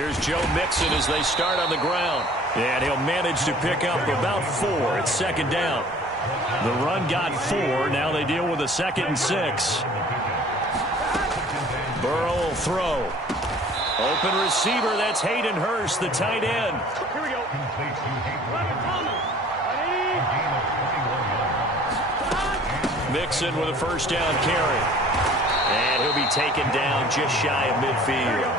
Here's Joe Mixon as they start on the ground. And he'll manage to pick up about 4. It's second down. The run got 4. Now they deal with a 2nd and 6. Burrow will throw. Open receiver. That's Hayden Hurst, the tight end. Here we go. Mixon with a first down carry. And he'll be taken down just shy of midfield.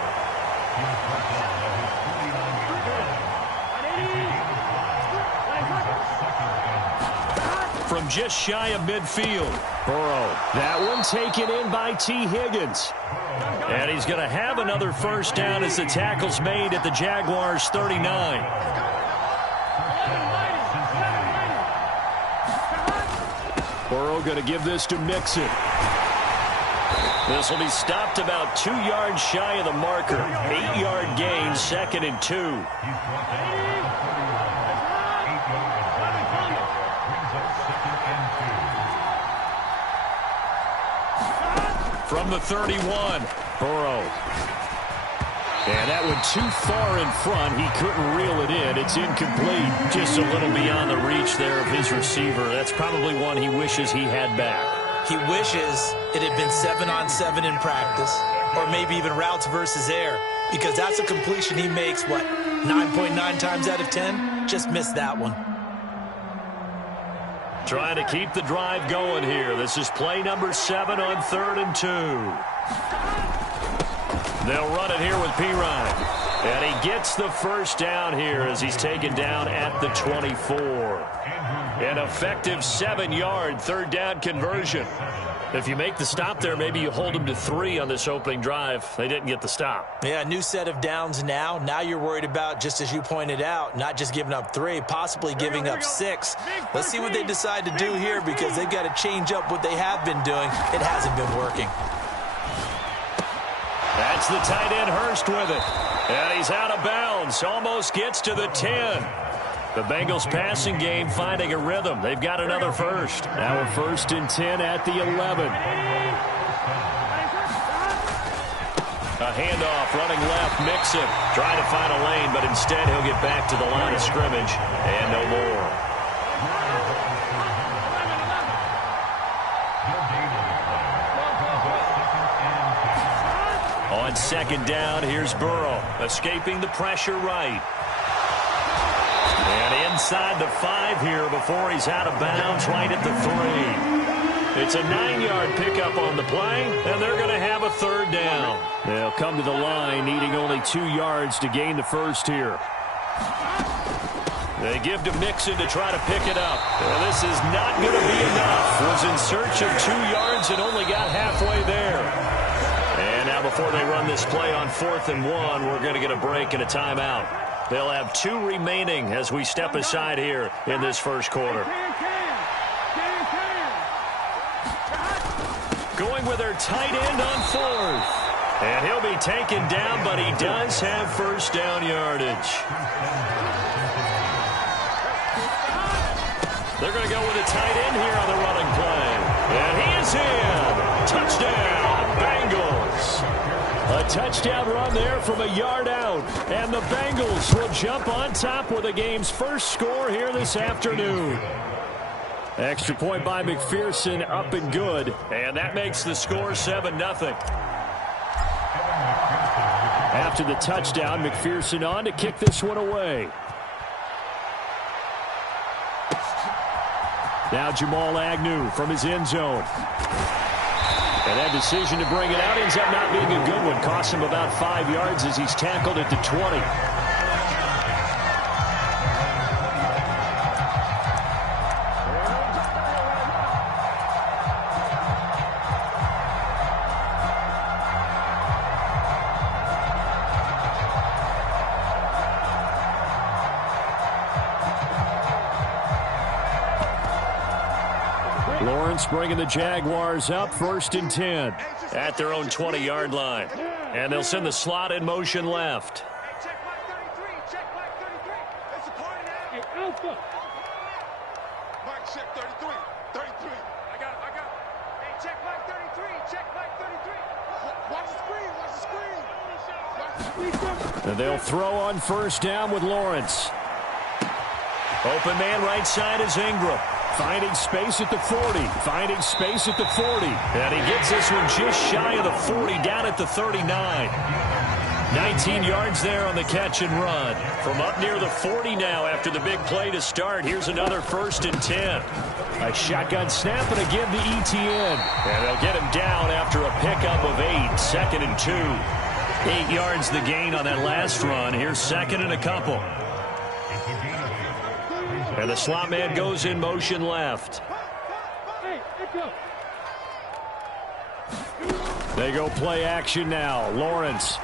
From just shy of midfield, Burrow. That one taken in by T. Higgins. And he's going to have another first down as the tackle's made at the Jaguars' 39. Burrow going to give this to Mixon. This will be stopped about 2 yards shy of the marker. 8-yard gain, 2nd and 2. From the 31, Burrow. And that one too far in front. He couldn't reel it in. It's incomplete. Just a little beyond the reach there of his receiver. That's probably one he wishes he had back. He wishes it had been 7-on-7 in practice, or maybe even routes versus air, because that's a completion he makes, what, 9.9 times out of 10? Just missed that one. Trying to keep the drive going here. This is play number 7 on 3rd and 2. They'll run it here with Pirine. And he gets the first down here as he's taken down at the 24. An effective 7-yard 3rd down conversion. If you make the stop there, maybe you hold them to 3 on this opening drive. They didn't get the stop. Yeah, new set of downs now. Now you're worried about, just as you pointed out, not just giving up 3, possibly giving up 6. Let's see what they decide to do here, because they've got to change up what they have been doing. It hasn't been working. That's the tight end Hurst with it. And he's out of bounds. Almost gets to the 10. The Bengals passing game finding a rhythm. They've got another first. Now a 1st and 10 at the 11. A handoff running left. Mixon trying to find a lane, but instead he'll get back to the line of scrimmage and no more. On 2nd down, here's Burrow escaping the pressure right. And inside the 5 here before he's out of bounds right at the 3. It's a 9-yard pickup on the play, and they're going to have a 3rd down. They'll come to the line needing only 2 yards to gain the first here. They give to Mixon to try to pick it up. Well, this is not going to be enough. Was in search of 2 yards and only got halfway there. And now before they run this play on 4th and 1, we're going to get a break and a timeout. They'll have 2 remaining as we step aside here in this first quarter. Going with their tight end on 4th. And he'll be taken down, but he does have first down yardage. They're going to go with a tight end here on the running play. And he is in. Touchdown, Bengals. A touchdown run there from a yard out. And the Bengals will jump on top with the game's first score here this afternoon. Extra point by McPherson, up and good. And that makes the score 7-0. After the touchdown, McPherson on to kick this one away. Now Jamal Agnew from his end zone. And that decision to bring it out ends up not being a good one. Cost him about 5 yards as he's tackled at the 20. Lawrence bringing the Jaguars up 1st and 10 at their own 20-yard line. And they'll send the slot in motion left. Check Mike 33. Check Mike 33. It's a party now. Hey, Alpha. Mike, check 33. 33. I got it. Hey, check Mike 33. Check Mike 33. Watch the screen. Watch the screen. And they'll throw on first down with Lawrence. Open man right side is Ingram. Finding space at the 40. Finding space at the 40. And he gets this one just shy of the 40, down at the 39. 19 yards there on the catch and run. From up near the 40 now after the big play to start. Here's another 1st and 10. A shotgun snap and again to N.T.A. And they'll get him down after a pickup of 8. 2nd and 2. 8 yards the gain on that last run. Here's 2nd and a couple. And the slot man goes in motion left. They go play action now. Lawrence.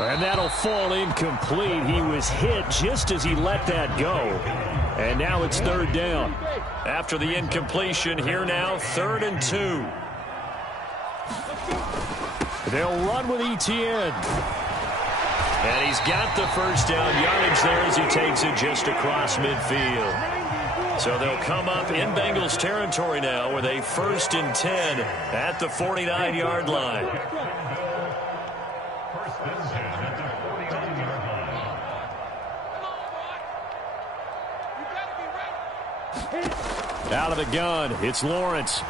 And that'll fall incomplete. He was hit just as he let that go. And now it's 3rd down. After the incompletion, here now, 3rd and 2. They'll run with N.T.A. And he's got the first down yardage there as he takes it just across midfield. So they'll come up in Bengals territory now with a 1st and 10 at the 49-yard line. Out of the gun, it's Lawrence.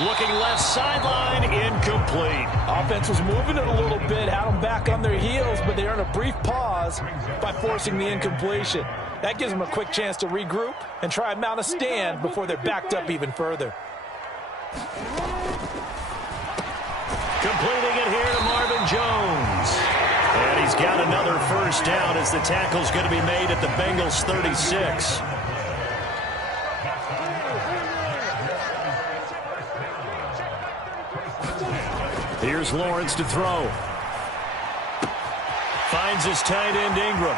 Looking left sideline, incomplete. Offense was moving it a little bit, had them back on their heels, but they earned a brief pause by forcing the incompletion. That gives them a quick chance to regroup and try and mount a stand before they're backed up even further. Completing it here to Marvin Jones. And he's got another first down as the tackle's going to be made at the Bengals 36. Here's Lawrence to throw. Finds his tight end Ingram.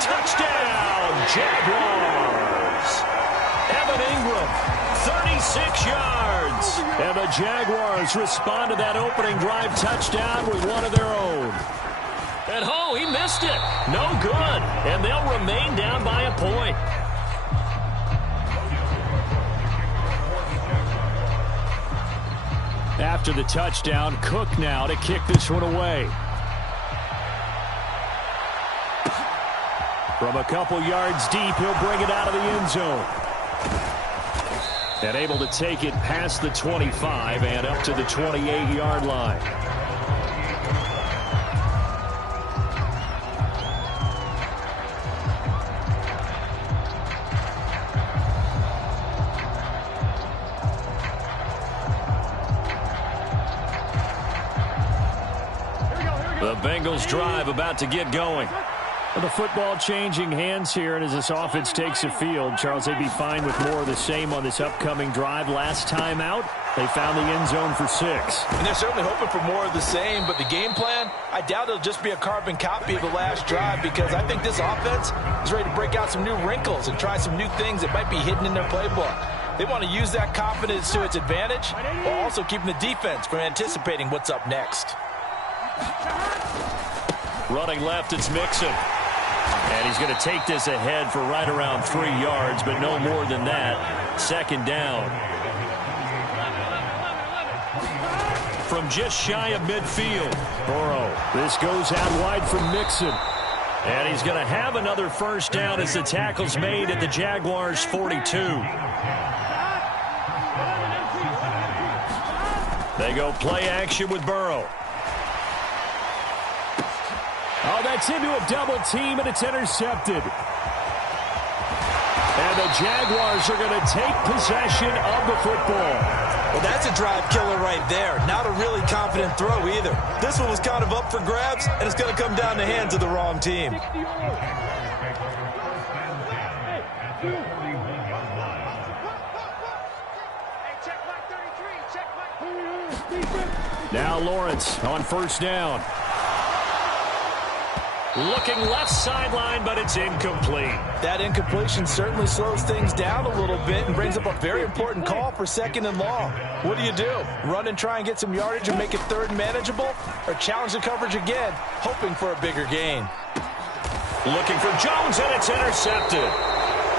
Touchdown, Jaguars. Evan Ingram, 36 yards. And the Jaguars respond to that opening drive touchdown with one of their own. And oh, he missed it. No good. And they'll remain down by a point. After the touchdown, Cook now to kick this one away. From a couple yards deep, he'll bring it out of the end zone. And able to take it past the 25 and up to the 28-yard line. The Bengals drive about to get going. The football changing hands here, and as this offense takes the field, Charles, they'd be fine with more of the same on this upcoming drive. Last time out, they found the end zone for 6. And they're certainly hoping for more of the same, but the game plan, I doubt it'll just be a carbon copy of the last drive, because I think this offense is ready to break out some new wrinkles and try some new things that might be hidden in their playbook. They want to use that confidence to its advantage, while also keeping the defense from anticipating what's up next. Running left, it's Mixon. And he's going to take this ahead for right around 3 yards, but no more than that. 2nd down. From just shy of midfield, Burrow. This goes out wide from Mixon. And he's going to have another first down as the tackle's made at the Jaguars' 42. They go play action with Burrow. Oh, that's into a double team, and it's intercepted. And the Jaguars are going to take possession of the football. Well, that's a drive killer right there. Not a really confident throw either. This one was kind of up for grabs, and it's going to come down the hands of the wrong team. Now Lawrence on first down. Looking left sideline, but it's incomplete. That incompletion certainly slows things down a little bit and brings up a very important call for 2nd and long. What do? Run and try and get some yardage and make it 3rd and manageable? Or challenge the coverage again, hoping for a bigger gain? Looking for Jones, and it's intercepted.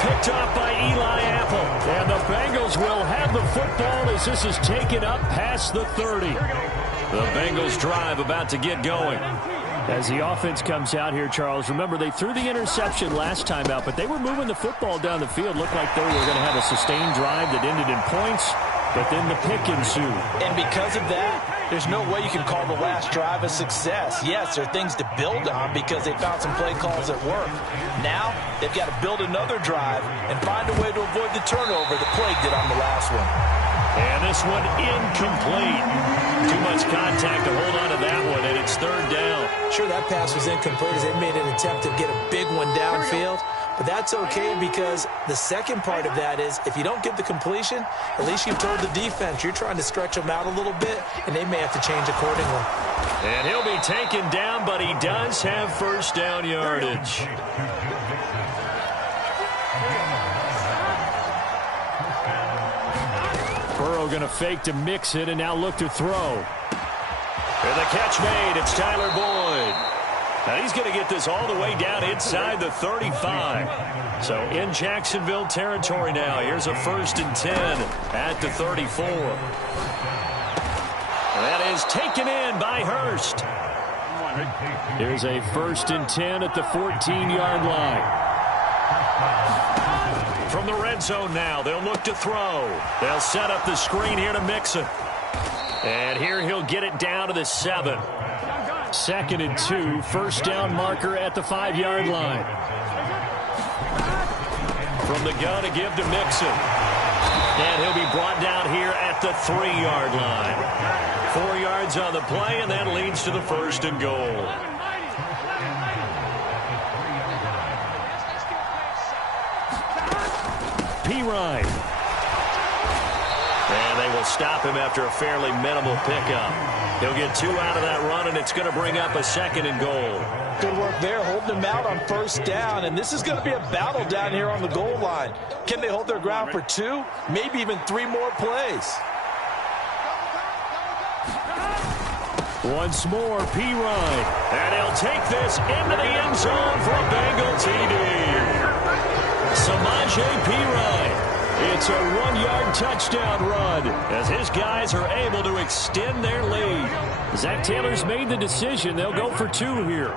picked off by Eli Apple. And the Bengals will have the football as this is taken up past the 30. The Bengals drive about to get going. As the offense comes out here, Charles, remember they threw the interception last time out, but they were moving the football down the field. Looked like they were going to have a sustained drive that ended in points, but then the pick ensued. And because of that, there's no way you can call the last drive a success. Yes, there are things to build on because they found some play calls that work. Now, they've got to build another drive and find a way to avoid the turnover that Plague did on the last one. And this one incomplete. Too much contact to hold on to that one, and it's third down. Sure, that pass was incomplete as they made an attempt to get a big one downfield. But that's okay because the second part of that is if you don't get the completion, at least you've told the defense you're trying to stretch them out a little bit, and they may have to change accordingly. And he'll be taken down, but he does have first down yardage. Burrow going to fake to mix it and now look to throw. And the catch made. It's Tyler Boyd. Now he's going to get this all the way down inside the 35. So in Jacksonville territory now. Here's a 1st and 10 at the 34. That is taken in by Hurst. Here's a 1st and 10 at the 14-yard line. From the red zone now, they'll look to throw. They'll set up the screen here to Mixon. And here he'll get it down to the 7. 2nd and 2, first down marker at the 5-yard line. From the gun to give to Mixon. And he'll be brought down here at the 3-yard line. 4 yards on the play, and that leads to the 1st and goal. P-Ryan. And they will stop him after a fairly minimal pickup. He'll get 2 out of that run, and it's going to bring up a 2nd and goal. Good work there, holding him out on first down, and this is going to be a battle down here on the goal line. Can they hold their ground for 2, maybe even 3 more plays? Once more, P-Ryan. And he'll take this into the end zone for a Bengal TD. Samaje P-Ryan. It's a 1-yard touchdown run as his guys are able to extend their lead. Zach Taylor's made the decision. They'll go for 2 here.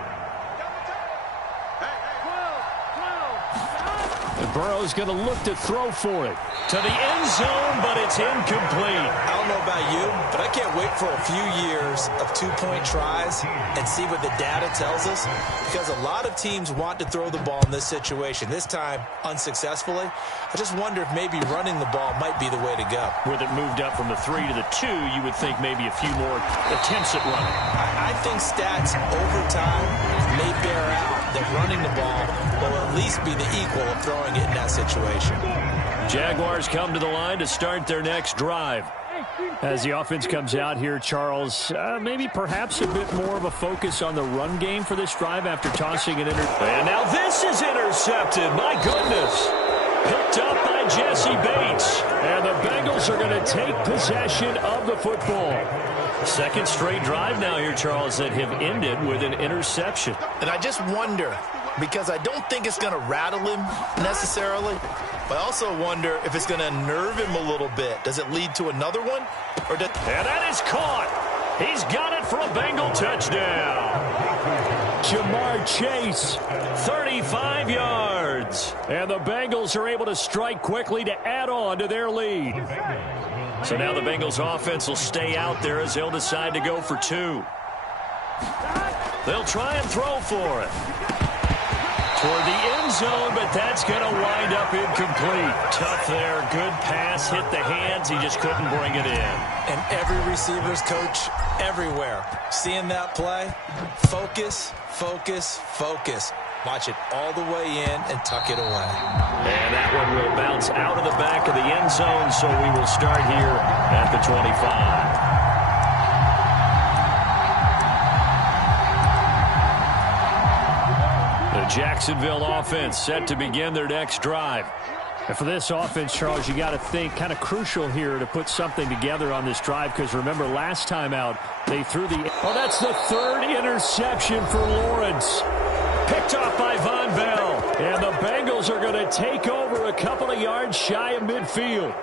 And Burrow's going to look to throw for it. To the end zone, but it's incomplete. I don't know about you, but I can't wait for a few years of 2-point tries and see what the data tells us, because a lot of teams want to throw the ball in this situation. This time, unsuccessfully. I just wonder if maybe running the ball might be the way to go. With it moved up from the 3 to the 2, you would think maybe a few more attempts at running. I think stats over time may bear out that running the ball will at least be the equal of throwing it in that situation. Jaguars come to the line to start their next drive. As the offense comes out here, Charles, maybe perhaps a bit more of a focus on the run game for this drive after tossing an And now this is intercepted. My goodness. Picked up by Jesse Bates. And the Bengals are going to take possession of the football. 2nd straight drive now here, Charles, that have ended with an interception. And I just wonder, because I don't think it's going to rattle him necessarily, but I also wonder if it's going to nerve him a little bit. Does it lead to another one? And that is caught. He's got it for a Bengal touchdown. Jamar Chase, 35 yards. And the Bengals are able to strike quickly to add on to their lead. So now the Bengals offense will stay out there as they'll decide to go for 2. They'll try and throw for it. Toward the end zone, but that's going to wind up incomplete. Tough there. Good pass. Hit the hands. He just couldn't bring it in. And every receiver's coach everywhere, seeing that play, focus, focus, focus. Watch it all the way in and tuck it away. And that one will bounce out of the back of the end zone, so we will start here at the 25. Jacksonville offense set to begin their next drive. And for this offense, Charles, you got to think kind of crucial here to put something together on this drive, because remember last time out they threw the that's the 3rd interception for Lawrence. Picked off by Von Bell. And the Bengals are going to take over a couple of yards shy of midfield.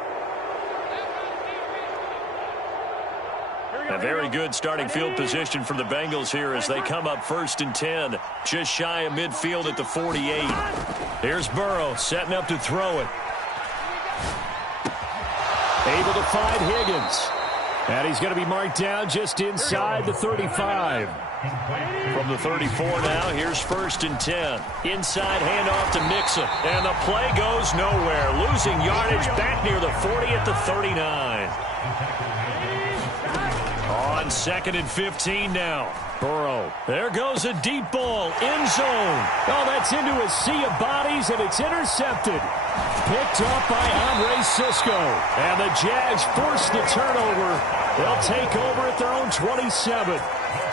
A very good starting field position for the Bengals here as they come up 1st and 10, just shy of midfield at the 48. Here's Burrow setting up to throw it. Able to find Higgins. And he's going to be marked down just inside the 35. From the 34 now, here's 1st and 10. Inside handoff to Mixon. And the play goes nowhere. Losing yardage back near the 40 at the 39. On 2nd and 15 now. Burrow. There goes a deep ball. End zone. Oh, that's into a sea of bodies, and it's intercepted. Picked up by Andre Sisco. And the Jags force the turnover. They'll take over at their own 27.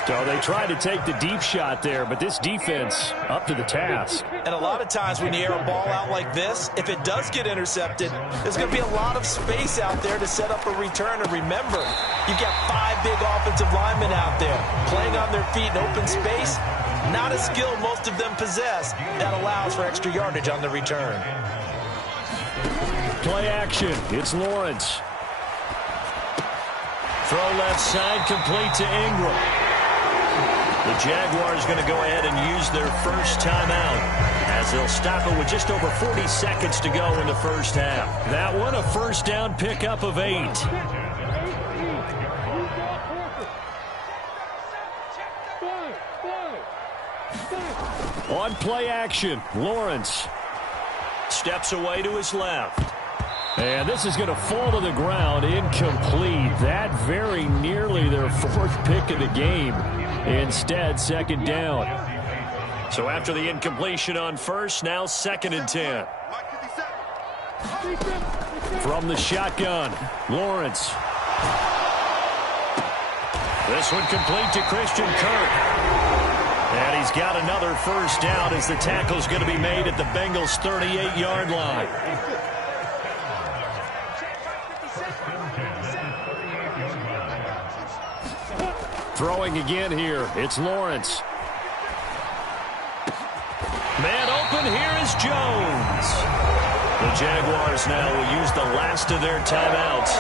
So they tried to take the deep shot there, but this defense up to the task. And a lot of times when you air a ball out like this, if it does get intercepted, there's going to be a lot of space out there to set up a return. And remember, you've got 5 big offensive linemen out there playing on their feet in open space. Not a skill most of them possess that allows for extra yardage on the return. Play action. It's Lawrence. Throw left side, complete to Ingram. The Jaguars going to go ahead and use their first timeout as they'll stop it with just over 40 seconds to go in the first half. That one, a first down pickup of 8. On play action, Lawrence. Steps away to his left. And this is going to fall to the ground, incomplete. That very nearly their 4th pick of the game. Instead, 2nd down. So after the incompletion on first, now 2nd and 10. From the shotgun, Lawrence. This one complete to Christian Kirk. And he's got another first down as the tackle's going to be made at the Bengals' 38-yard line. Throwing again here. It's Lawrence. Man open, here is Jones. The Jaguars now will use the last of their timeouts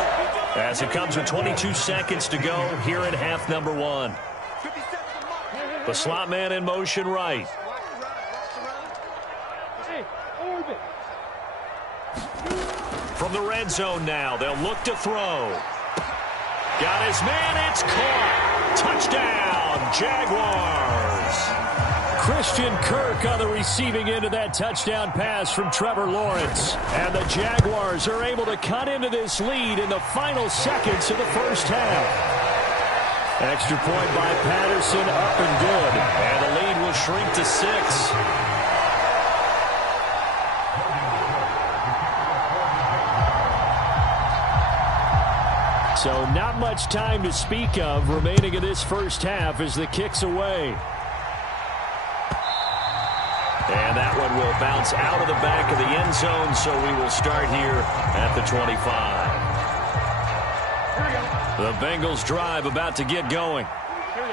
as it comes with 22 seconds to go here in half number 1. The slot man in motion right. From the red zone now, they'll look to throw. Got his man, it's caught. Touchdown, Jaguars. Christian Kirk on the receiving end of that touchdown pass from Trevor Lawrence. And the Jaguars are able to cut into this lead in the final seconds of the first half. Extra point by Patterson, up and good. And the lead will shrink to 6. So not much time to speak of remaining in this first half as the kick's away. And that one will bounce out of the back of the end zone, so we will start here at the 25. The Bengals drive about to get going.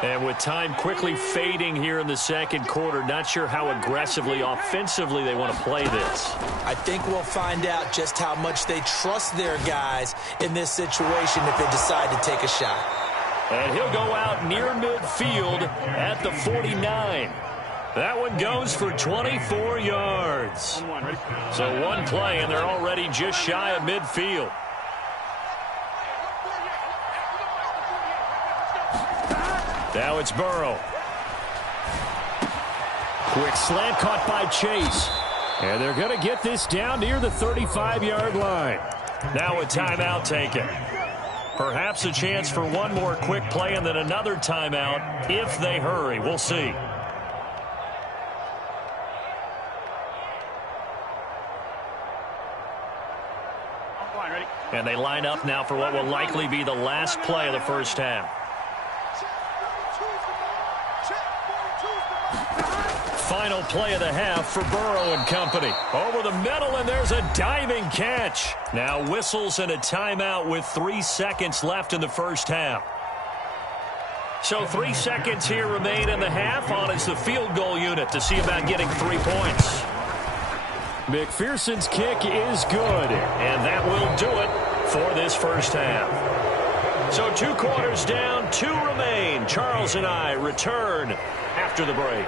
And with time quickly fading here in the second quarter, not sure how aggressively, offensively they want to play this. I think we'll find out just how much they trust their guys in this situation if they decide to take a shot. And he'll go out near midfield at the 49. That one goes for 24 yards. So one play, and they're already just shy of midfield. Now it's Burrow. Quick slant caught by Chase. And they're going to get this down near the 35-yard line. Now a timeout taken. Perhaps a chance for one more quick play and then another timeout if they hurry. We'll see. And they line up now for what will likely be the last play of the first half. Final play of the half for Burrow and company. Over the middle, and there's a diving catch. Now whistles and a timeout with 3 seconds left in the first half. So 3 seconds here remain in the half. On is the field goal unit to see about getting 3 points. McPherson's kick is good, and that will do it for this first half. So 2 quarters down, 2 remain. Charles and I return after the break.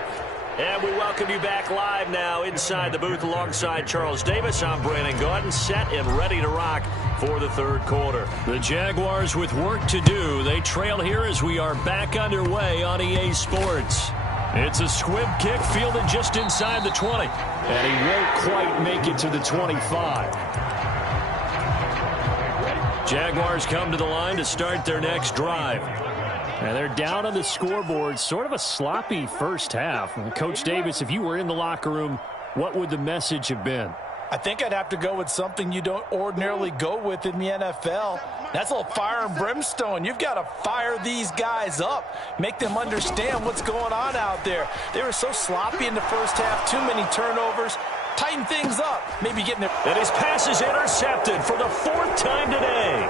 And we welcome you back live now inside the booth alongside Charles Davis. I'm Brandon Gaudin, set and ready to rock for the third quarter. The Jaguars with work to do. They trail here as we are back underway on EA Sports. It's a squib kick fielded just inside the 20. And he won't quite make it to the 25. Jaguars come to the line to start their next drive. And they're down on the scoreboard. Sort of a sloppy first half. Coach Davis, if you were in the locker room, what would the message have been? I think I'd have to go with something you don't ordinarily go with in the NFL. That's a little fire and brimstone. You've got to fire these guys up. Make them understand what's going on out there. They were so sloppy in the first half. Too many turnovers. Tighten things up. Maybe getting it. And his pass is intercepted for the 4th time today.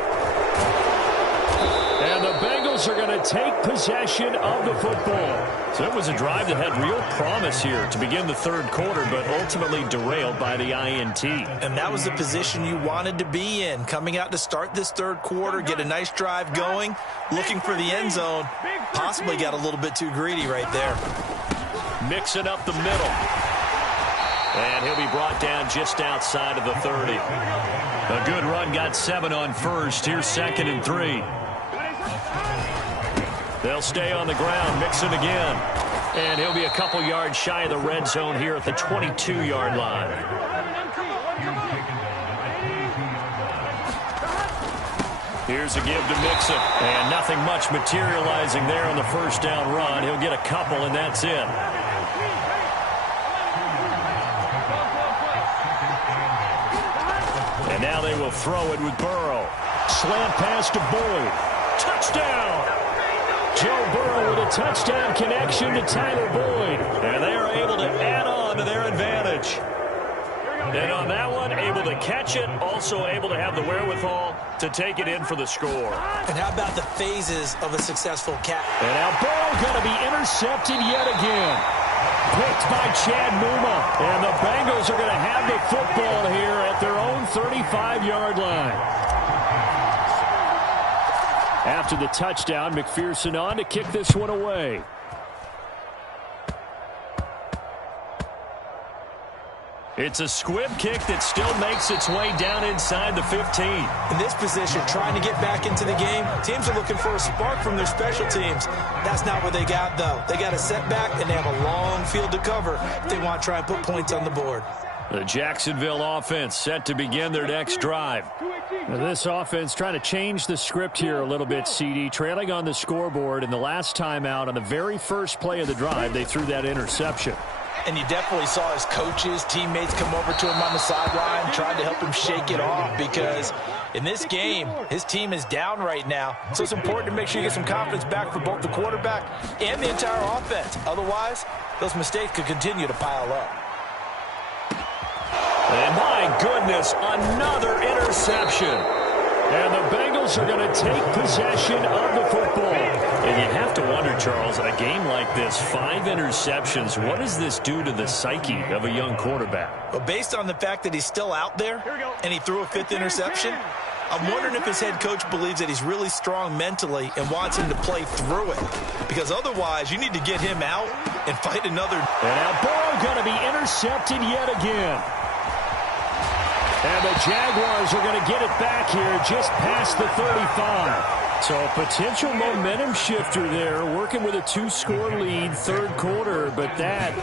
And the Bengals are going to take possession of the football. So it was a drive that had real promise here to begin the third quarter, but ultimately derailed by the INT. And that was the position you wanted to be in. Coming out to start this third quarter, get a nice drive going, looking for the end zone. Possibly got a little bit too greedy right there. Mixing up the middle. And he'll be brought down just outside of the 30. A good run, got 7 on first. Here's 2nd and 3. They'll stay on the ground, mix it again. And he'll be a couple yards shy of the red zone here at the 22-yard line. Here's a give to Mixon. And nothing much materializing there on the first down run. He'll get a couple, and that's it. And now they will throw it with Burrow. Slant pass to Boyd. Touchdown! Joe Burrow with a touchdown connection to Tyler Boyd. And they are able to add on to their advantage. And on that one, able to catch it, also able to have the wherewithal to take it in for the score. And how about the phases of a successful catch? And now Burrow going to be intercepted yet again. Picked by Chad Muma. And the Bengals are going to have the football here at their own 35-yard line. After the touchdown, McPherson on to kick this one away. It's a squib kick that still makes its way down inside the 15. In this position, trying to get back into the game, teams are looking for a spark from their special teams. That's not what they got, though. They got a setback, and they have a long field to cover if they want to try and put points on the board. The Jacksonville offense set to begin their next drive. This offense trying to change the script here a little bit, CD. Trailing on the scoreboard, and the last time out on the very first play of the drive, they threw that interception. And you definitely saw his coaches, teammates come over to him on the sideline, trying to help him shake it off, because in this game, his team is down right now. So it's important to make sure you get some confidence back for both the quarterback and the entire offense. Otherwise, those mistakes could continue to pile up. And my goodness, another interception. And the Bengals are going to take possession of the football. And you have to wonder, Charles, a game like this, 5 interceptions, what does this do to the psyche of a young quarterback? Well, based on the fact that he's still out there and he threw a 5th interception, I'm wondering if his head coach believes that he's really strong mentally and wants him to play through it. Because otherwise, you need to get him out and fight another. And now Burrow going to be intercepted yet again. And the Jaguars are going to get it back here just past the 35. So a potential momentum shifter there, working with a 2-score lead, third quarter, but that,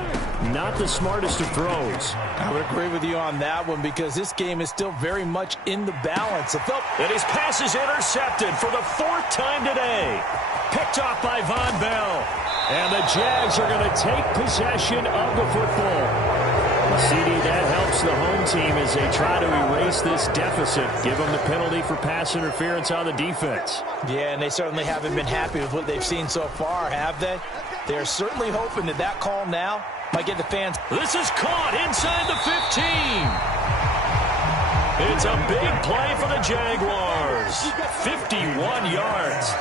not the smartest of throws. I would agree with you on that one, because this game is still very much in the balance. And his pass is intercepted for the 4th time today. Picked off by Von Bell. And the Jags are going to take possession of the football. CD, that helps the home team as they try to erase this deficit. Give them the penalty for pass interference on the defense. Yeah, and they certainly haven't been happy with what they've seen so far, have they? They're certainly hoping that that call now might get the fans. This is caught inside the 15. It's a big play for the Jaguars. 51 yards.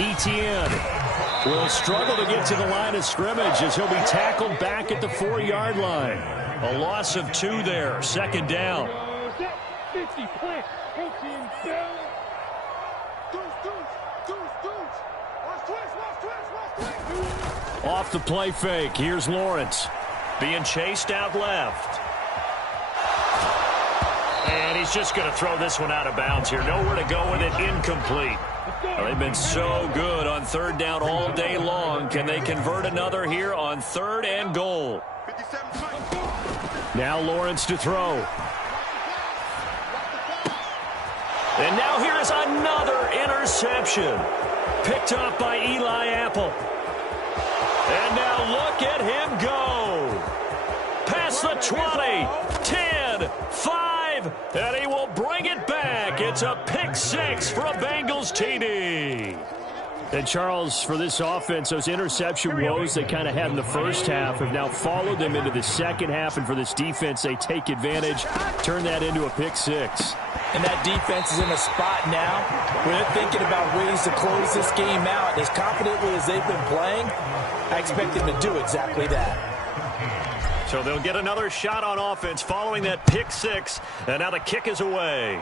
N.T.A. will struggle to get to the line of scrimmage as he'll be tackled back at the 4-yard line. A loss of 2 there. Second down. 50 plant. Off the play fake. Here's Lawrence. Being chased out left. And he's just going to throw this one out of bounds here. Nowhere to go with it. Incomplete. Well, they've been so good on third down all day long. Can they convert another here on 3rd and goal? Now Lawrence to throw. And now here is another interception. Picked up by Eli Apple. And now look at him go. Past the 20, 10, 5, and he will bring it back. It's a pick 6 for a Bengals TD. And, Charles, for this offense, those interception woes they kind of had in the first half have now followed them into the second half. And for this defense, they take advantage, turn that into a pick 6. And that defense is in a spot now where they're thinking about ways to close this game out. As confidently as they've been playing, I expect them to do exactly that. So they'll get another shot on offense following that pick 6. And now the kick is away.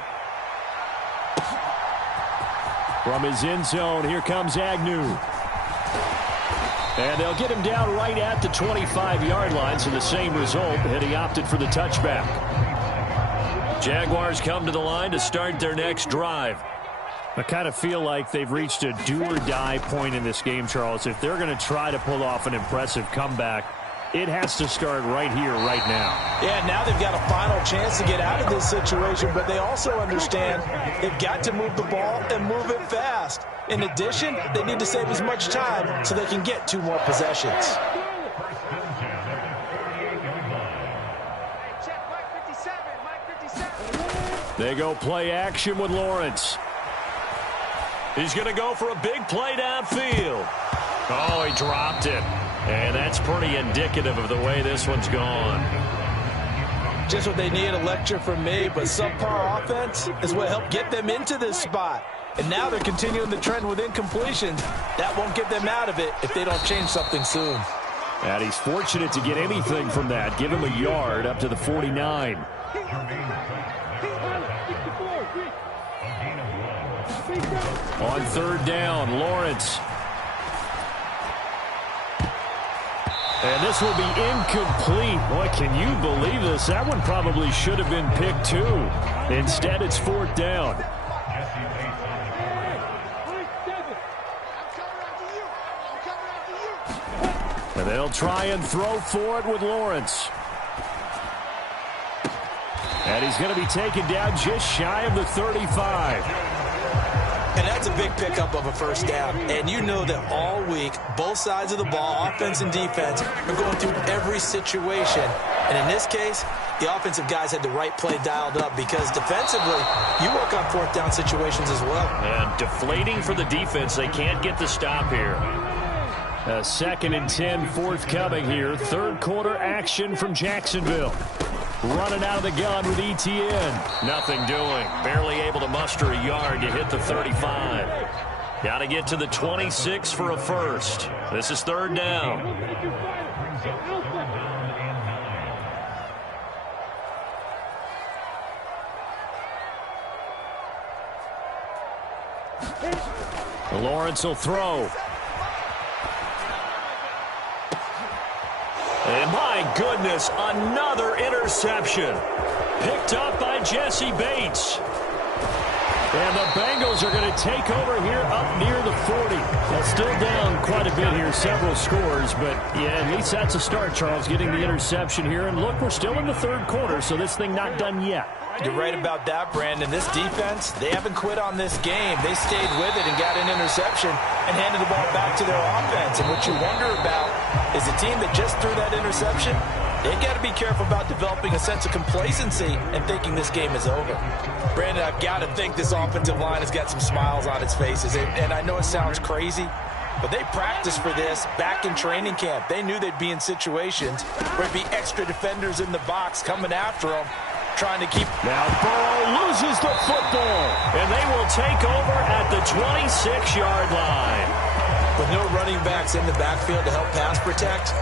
From his end zone, here comes Agnew. And they'll get him down right at the 25-yard line, so the same result, and he opted for the touchback. Jaguars come to the line to start their next drive. I kind of feel like they've reached a do-or-die point in this game, Charles. If they're going to try to pull off an impressive comeback, it has to start right here, right now. Yeah, now they've got a final chance to get out of this situation, but they also understand they've got to move the ball and move it fast. In addition, they need to save as much time so they can get 2 more possessions. They go play action with Lawrence. He's going to go for a big play downfield. Oh, he dropped it. And that's pretty indicative of the way this one's gone. Just what they need, a lecture from me, but subpar offense is what helped get them into this spot. And now they're continuing the trend with incompletions. That won't get them out of it if they don't change something soon. And he's fortunate to get anything from that. Give him a yard up to the 49. On 3rd down, Lawrence. And this will be incomplete. Boy, can you believe this? That one probably should have been picked 2. Instead, it's 4th down. And they'll try and throw for it with Lawrence. And he's going to be taken down just shy of the 35. And that's a big pickup of a first down. And you know that all week, both sides of the ball, offense and defense, are going through every situation. And in this case, the offensive guys had the right play dialed up because defensively, you work on 4th down situations as well. And deflating for the defense. They can't get the stop here. 2nd and 10 forthcoming here. 3rd quarter action from Jacksonville. Running out of the gun with N.T.A. Nothing doing. Barely able to muster a yard to hit the 35. Got to get to the 26 for a first. This is 3rd down. Lawrence will throw. And my goodness, another interception. Picked up by Jesse Bates. And the Bengals are going to take over here up near the 40. Well, still down quite a bit here, several scores. But, yeah, at least that's a start, Charles, getting the interception here. And, look, we're still in the 3rd quarter, so this thing not done yet. You're right about that, Brandon. This defense, they haven't quit on this game. They stayed with it and got an interception and handed the ball back to their offense. And what you wonder about is the team that just threw that interception, they got to be careful about developing a sense of complacency and thinking this game is over. Brandon, I've got to think this offensive line has got some smiles on its faces. And I know it sounds crazy, but they practiced for this back in training camp. They knew they'd be in situations where there'd be extra defenders in the box coming after them, trying to keep. Now Burrow loses the football, and they will take over at the 26-yard line. With no running backs in the backfield to help pass protect,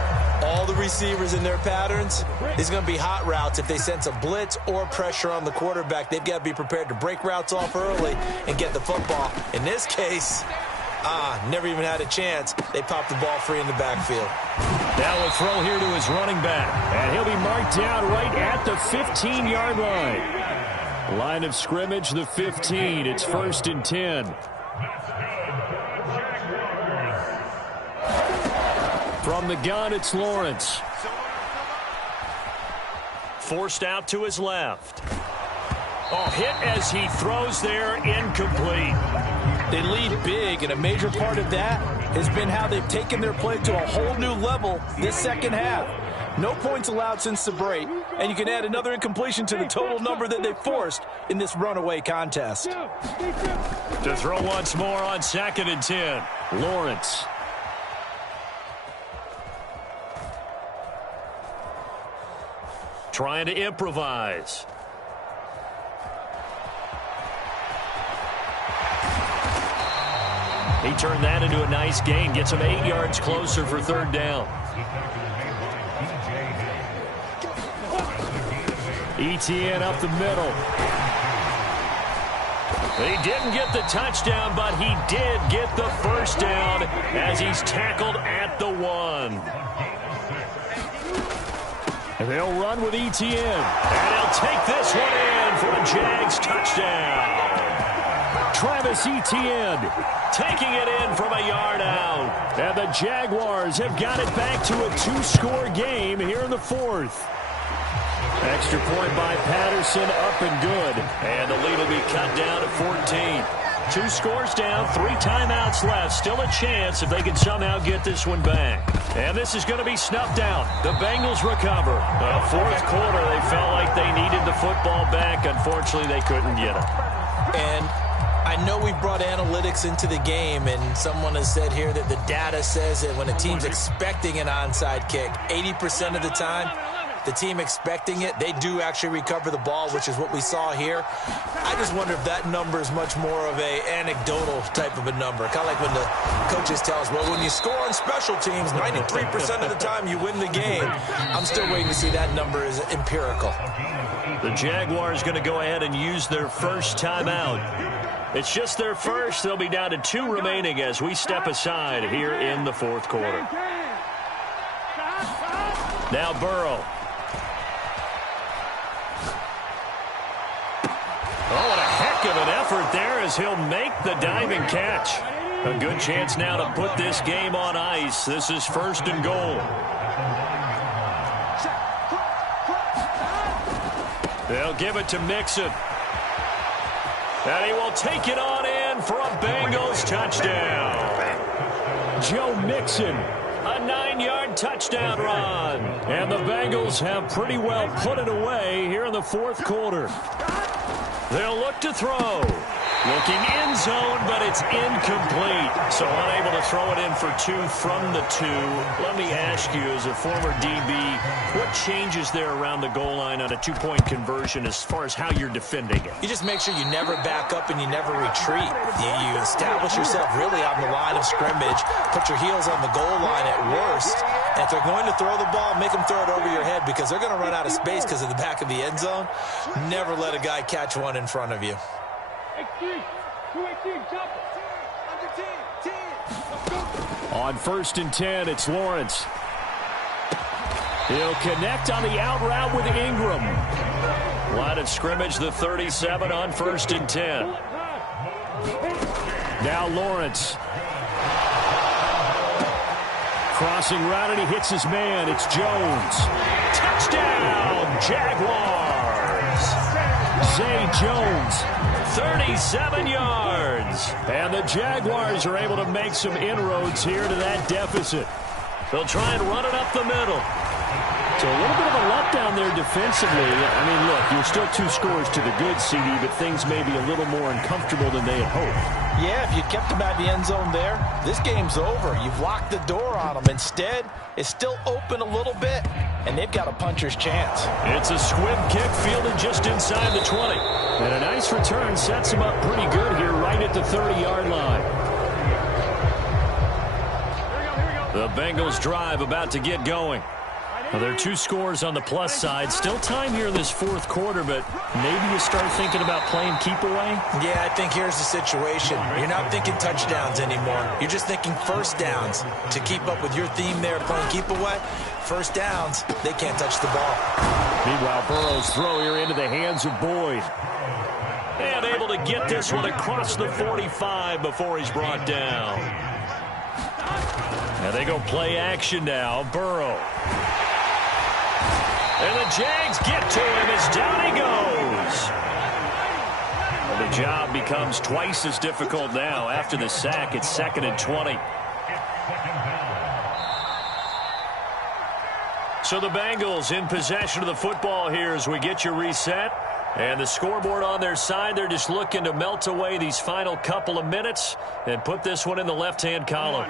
all the receivers in their patterns, these are going to be hot routes. If they sense a blitz or pressure on the quarterback, they've got to be prepared to break routes off early and get the football. In this case, never even had a chance. They popped the ball free in the backfield. Now a throw here to his running back, and he'll be marked down right at the 15-yard line. Line of scrimmage, the 15. It's 1st and 10. From the gun, it's Lawrence. Forced out to his left. Oh, hit as he throws there, incomplete. They lead big, and a major part of that has been how they've taken their play to a whole new level this second half. No points allowed since the break, and you can add another incompletion to the total number that they forced in this runaway contest. To throw once more on 2nd and 10. Lawrence. Trying to improvise. He turned that into a nice gain. Gets him 8 yards closer for 3rd down. N.T.A. up the middle. He didn't get the touchdown, but he did get the 1st down as he's tackled at the 1. And they'll run with N.T.A. And he'll take this one in for a Jags touchdown. Travis Etienne taking it in from a yard out. And the Jaguars have got it back to a 2-score game here in the 4th. Extra point by Patterson, up and good. And the lead will be cut down to 14. 2 scores down, 3 timeouts left. Still a chance if they can somehow get this one back. And this is going to be snuffed out. The Bengals recover. The 4th quarter, they felt like they needed the football back. Unfortunately, they couldn't get it. And I know we brought analytics into the game, and someone has said here that the data says that when a team's expecting an onside kick, 80% of the time, the team expecting it, they do actually recover the ball, which is what we saw here. I just wonder if that number is much more of a anecdotal type of a number. Kind of like when the coaches tell us, well, when you score on special teams, 93% of the time you win the game. I'm still waiting to see that number is empirical. The Jaguars going to go ahead and use their first timeout. It's just their first. They'll be down to 2 remaining as we step aside here in the 4th quarter. Now Burrow. Oh, what a heck of an effort there as he'll make the diving catch. A good chance now to put this game on ice. This is 1st and goal. They'll give it to Mixon. And he will take it on in for a Bengals touchdown. Joe Mixon, a 9-yard touchdown run. And the Bengals have pretty well put it away here in the 4th quarter. They'll look to throw. Looking end zone, but it's incomplete. So unable to throw it in for 2 from the 2. Let me ask you, as a former DB, what changes there around the goal line on a 2-point conversion as far as how you're defending it? You just make sure you never back up and you never retreat. You establish yourself really on the line of scrimmage, put your heels on the goal line at worst, and if they're going to throw the ball, make them throw it over your head because they're going to run out of space because of the back of the end zone. Never let a guy catch one in front of you. On 1st and 10, it's Lawrence. He'll connect on the out route with Ingram. Line of scrimmage, the 37 on 1st and 10. Now Lawrence. Crossing route, and he hits his man. It's Jones. Touchdown, Jaguars. Zay Jones. 37 yards. And the Jaguars are able to make some inroads here to that deficit. They'll try and run it up the middle. So a little bit of a letdown there defensively. I mean, look, you're still 2 scores to the good, CD, but things may be a little more uncomfortable than they had hoped. Yeah, if you kept them at the end zone there, this game's over. You've locked the door on them. Instead, it's still open a little bit, and they've got a puncher's chance. It's a squib kick fielded just inside the 20. And a nice return sets him up pretty good here right at the 30-yard line. The Bengals drive about to get going. Well, there are 2 scores on the plus side. Still time here in this fourth quarter, but maybe you start thinking about playing keep away? Yeah, I think here's the situation. You're not thinking touchdowns anymore. You're just thinking first downs. To keep up with your theme there, playing keep away, first downs, they can't touch the ball. Meanwhile, Burrow's throw here into the hands of Boyd. And able to get this one across the 45 before he's brought down. Now they go play action now. Burrow. And the Jags get to him as down he goes. And the job becomes twice as difficult now after the sack. It's 2nd and 20. So the Bengals in possession of the football here as we get you reset. And the scoreboard on their side, they're just looking to melt away these final couple of minutes and put this one in the left-hand column.